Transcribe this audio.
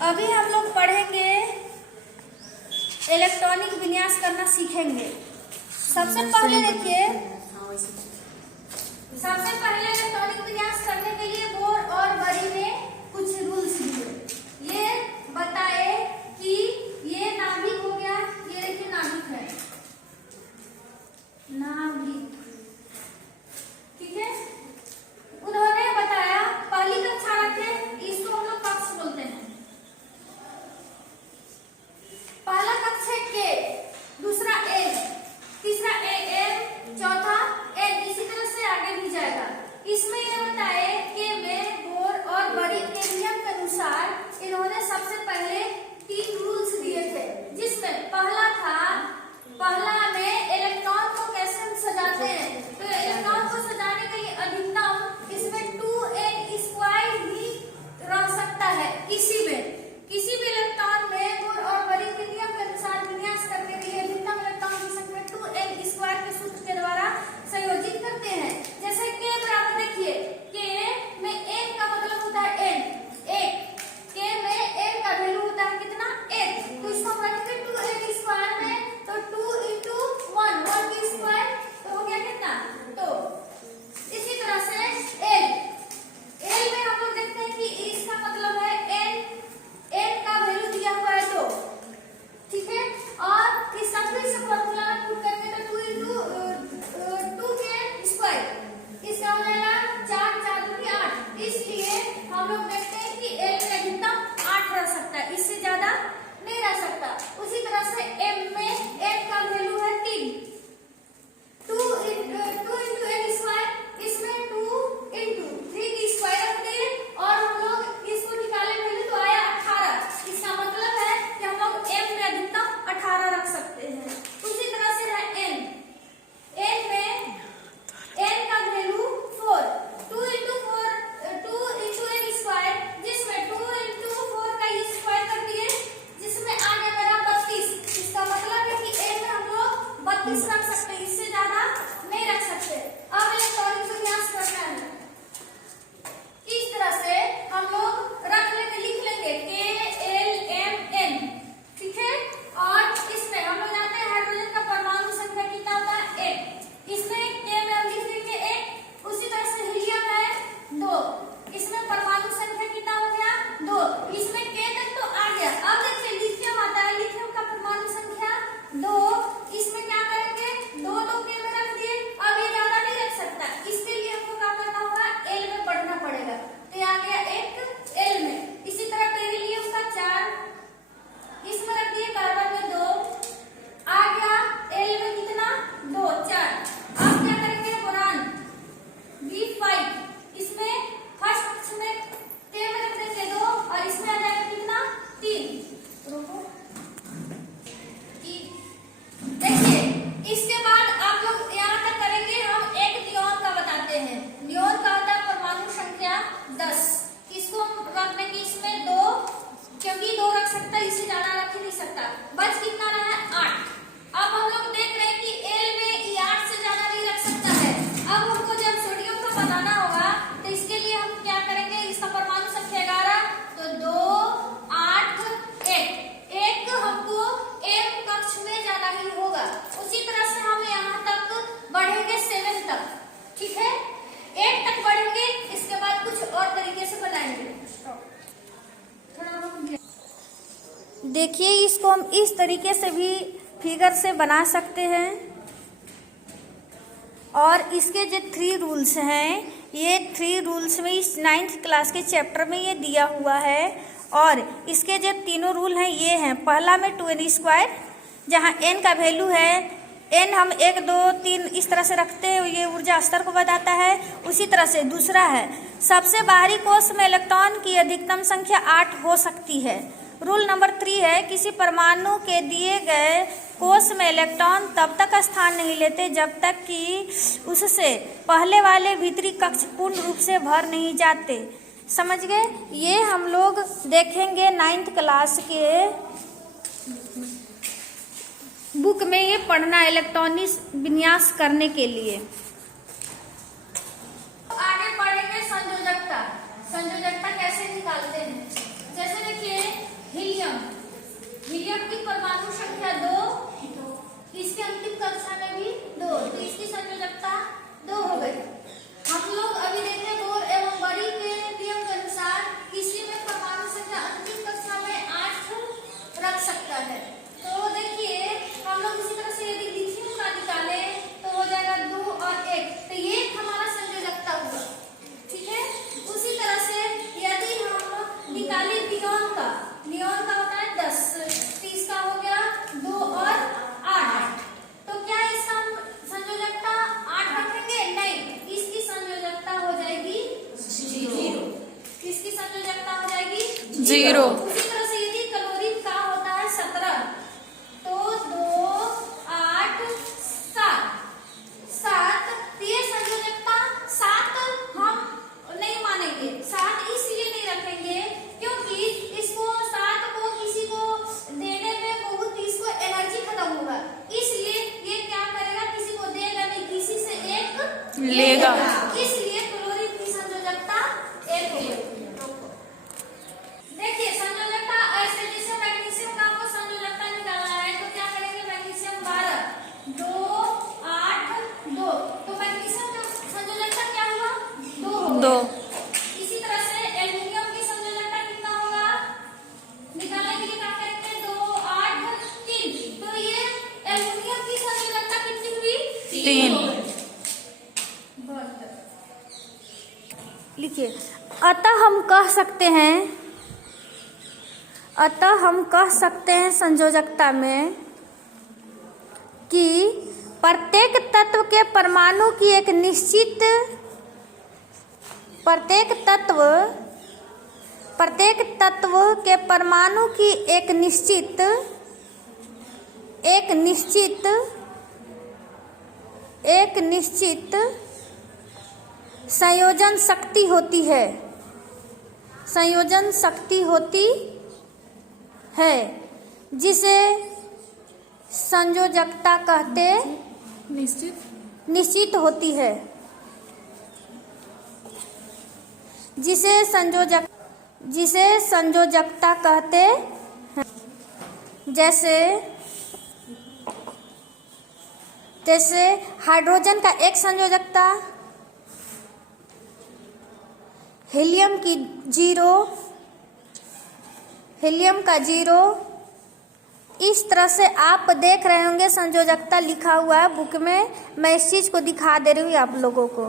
अभी हम लोग पढ़ेंगे, इलेक्ट्रॉनिक विन्यास करना सीखेंगे। सबसे पहले देखिए, सबसे पहले इलेक्ट्रॉनिक विन्यास करने के लिए बोर और बरी ने कुछ रूल्स दिए। ये बताए कि ये नाभिक हो गया, ये देखिए नाभिक है, नाभिक, ठीक है। उन्होंने बताया, पहली कक्षा रखे, इसको हम लोग कक्ष बोलते हैं। पहला कक्ष है के, दूसरा एल, तीसरा एम, चौथा एन, इसी तरह से आगे भी जाएगा। इसमें ये बताए कि में बोर और बरी के नियम के अनुसार इन्होंने सबसे पहले 3 रूल्स दिए थे, जिसमें पहला था, पहला में इलेक्ट्रॉन को कैसे हम सजाते हैं। तो इलेक्ट्रॉन को सजाने के लिए अधिकतम इसमें 2n² ही रह सकता है। किसी भी इलेक्ट्रॉन में बोर और बरी के नियम के अनुसार विन्यास करने के लिए अधिकतम इलेक्ट्रॉन की संख्या 2n² के सूत्र के द्वारा संयोजित करते हैं। जैसे के बराबर देखिए, के में n का मतलब होता है n, एक, के में n का वैल्यू होता है कितना, 1। तो इसको हम रखेंगे 2n² में, तो 2 × 1, 1 की स्क्वायर, तो हो गया कितना। तो इसी तरह से एल में हम लोग देखते हैं कि इसका मतलब है n का वैल्यू दिया हुआ है 2, ठीक है। और इस सब से फॉर्मूला में पुट करके तो 2 के स्क्वायर, इसका हो जाएगा 4 4 दूनी 8। इसलिए हम लोग देखते हैं कि एल में अधिकतम 8 रह सकता है, इससे ज्यादा नहीं रह सकता। उसी तरह से एम में एम का वैल्यू है 3, 2 × n², इसमें 2 × 3 की स्क्वायर रखते हैं और हम लोग इसको निकाले वैल्यू तो आया 18। इसका मतलब है कि हम लोग m में अधिकतम 18 रख सकते हैं। उसी तरह से है n में n का वैल्यू 4, 2 × n², जिसमें 2 × 4 का स्क्वायर कर दिए, जिसमें आ गया मेरा 32। इसका मतलब है कि n में हम लोग 32 रख सकते हैं, इससे ज्यादा नहीं रख सकते। अब इलेक्ट्रॉनिक विन्यास करना है, इस तरह से हम लोग रख लेंगे, लिख लेंगे के एल एम एन, ठीक है। और इसमें हम लोग जानते हैं हाइड्रोजन का परमाणु संख्या कितना होता है, 1। इसमें के में हम लिख देंगे 1। उसी तरह से हीलियम है 2, इसमें परमाणु संख्या कितना हो गया, 2। इसमें के तक तो आ गया। अब देखिए लिथियम आता है, लिथियम का परमाणु संख्या 2, इसमें क्या करेंगे, 2 2 के में रख दिए। अब ये ज्यादा नहीं रख सकता, इसके लिए हमको क्या करना होगा, एल में बढ़ना पड़ेगा। तो आ गया 1 एल में। इसी तरह बेरिलियम का 4, इसमें रख दिए, कार्बन में 2 आ गया, एल में कितना, 2 4। अब क्या करेंगे, बोरान B5, इसमें फर्स्ट कक्ष में के में रख देंगे 2 और इसमें आ जाएगा कितना, 3। रुको, देखिए इसके बाद आप लोग यहाँ तक करेंगे। हम एक नियॉन का बताते हैं। नियॉन का होता है परमाणु संख्या 10। इसको हम रख देंगे इसमें 2, क्योंकि 2 रख सकता है, इससे ज्यादा रख ही नहीं सकता। बस कितना रहा है, 8। अब हम लोग देख रहे हैं कि एल में 8 से ज्यादा नहीं रख सकता है। अब हमको जब सोडियम का बनाना होगा तो इसके लिए हम क्या करेंगे, इसका परमाणु संख्या 11, तो 2 8 1 हमको एम कक्ष में जाना ही होगा। उसी तरह से हम यहाँ तक बढ़ेंगे 7 तक, ठीक है। 8 तक बढ़ेंगे, इसके बाद कुछ और तरीके से बनाएंगे। देखिए इसको हम इस तरीके से भी फिगर से बना सकते हैं। और इसके जो 3 रूल्स हैं, ये 3 रूल्स में इस 9th क्लास के चैप्टर में ये दिया हुआ है। और इसके जो तीनों रूल हैं ये हैं, पहला में 2n², जहाँ n का वैल्यू है, n हम 1 2 3 इस तरह से रखते हैं, ये ऊर्जा स्तर को बताता है। उसी तरह से दूसरा है, सबसे बाहरी कोश में इलेक्ट्रॉन की अधिकतम संख्या 8 हो सकती है। रूल नंबर 3 है, किसी परमाणु के दिए गए कोश में इलेक्ट्रॉन तब तक स्थान नहीं लेते जब तक कि उससे पहले वाले भीतरी कक्ष पूर्ण रूप से भर नहीं जाते। समझ गए? ये हम लोग देखेंगे 9th क्लास के बुक में, ये पढ़ना इलेक्ट्रॉनिक विन्यास करने के लिए। संयोजकता कैसे निकालते हैं? जैसे देखिए हीलियम की परमाणु संख्या 2, इसके अंतिम कक्षा में भी 2, तो इसकी संयोजकता 2 हो गई। हम लोग अभी देखे बोर एवं बड़ी के नियम के अनुसार किसी में परमाणु संख्या अंतिम कक्षा में 8 रख सकता है। तो देखिए हम लोग इसी तरह से यदि लिथियम का निकाले तो हो जाएगा 2 और 1, तो ये हमारा संयोजकता हुआ। ठीक है, उसी तरह से यदि हम निकाले नियॉन का होता है 10, तो इसका हो गया 2 और 8, तो क्या इसका संयोजकता 8 रखेंगे? नहीं, इसकी संयोजकता हो जाएगी 0। इसकी संयोजकता हो जाएगी 0। उसी तरह से यदि क्लोरीन का होता है 17, तो 2 8 7, तो ये संयोजकता 7 हम नहीं मानेंगे। 7 इसलिए नहीं रखेंगे क्योंकि इसको 7 को किसी को देने में बहुत इसको एनर्जी खत्म होगा, इसलिए ये क्या करेगा, किसी को देगा नहीं, किसी से एक लेगा, इसलिए क्लोरीन की संयोजकता 1 हो गई। देखिए संयोजकता ऐसे, जैसे मैग्नीशियम का आपको संयोजकता निकालना है तो क्या करेंगे, मैग्नीशियम 12 2 8 2, तो मैग्नीशियम का संयोजकता क्या हुआ? 2। इसी तरह से एल्युमिनियम की संयोजकता कितना होगा? निकालने के लिए क्या करेंगे, 2 8 3, तो ये एल्युमिनियम की संयोजकता कितनी हुई? 3। लिखिए, अतः हम कह सकते हैं संयोजकता में कि प्रत्येक तत्व के परमाणु की एक निश्चित के परमाणु की एक निश्चित संयोजन शक्ति होती है जिसे संयोजकता कहते निश्चित होती है, जिसे संयोजकता कहते हैं। जैसे हाइड्रोजन का एक संयोजकता, हीलियम का 0। इस तरह से आप देख रहे होंगे संयोजकता लिखा हुआ है बुक में, मैं इस चीज को दिखा दे रही हूँ आप लोगों को।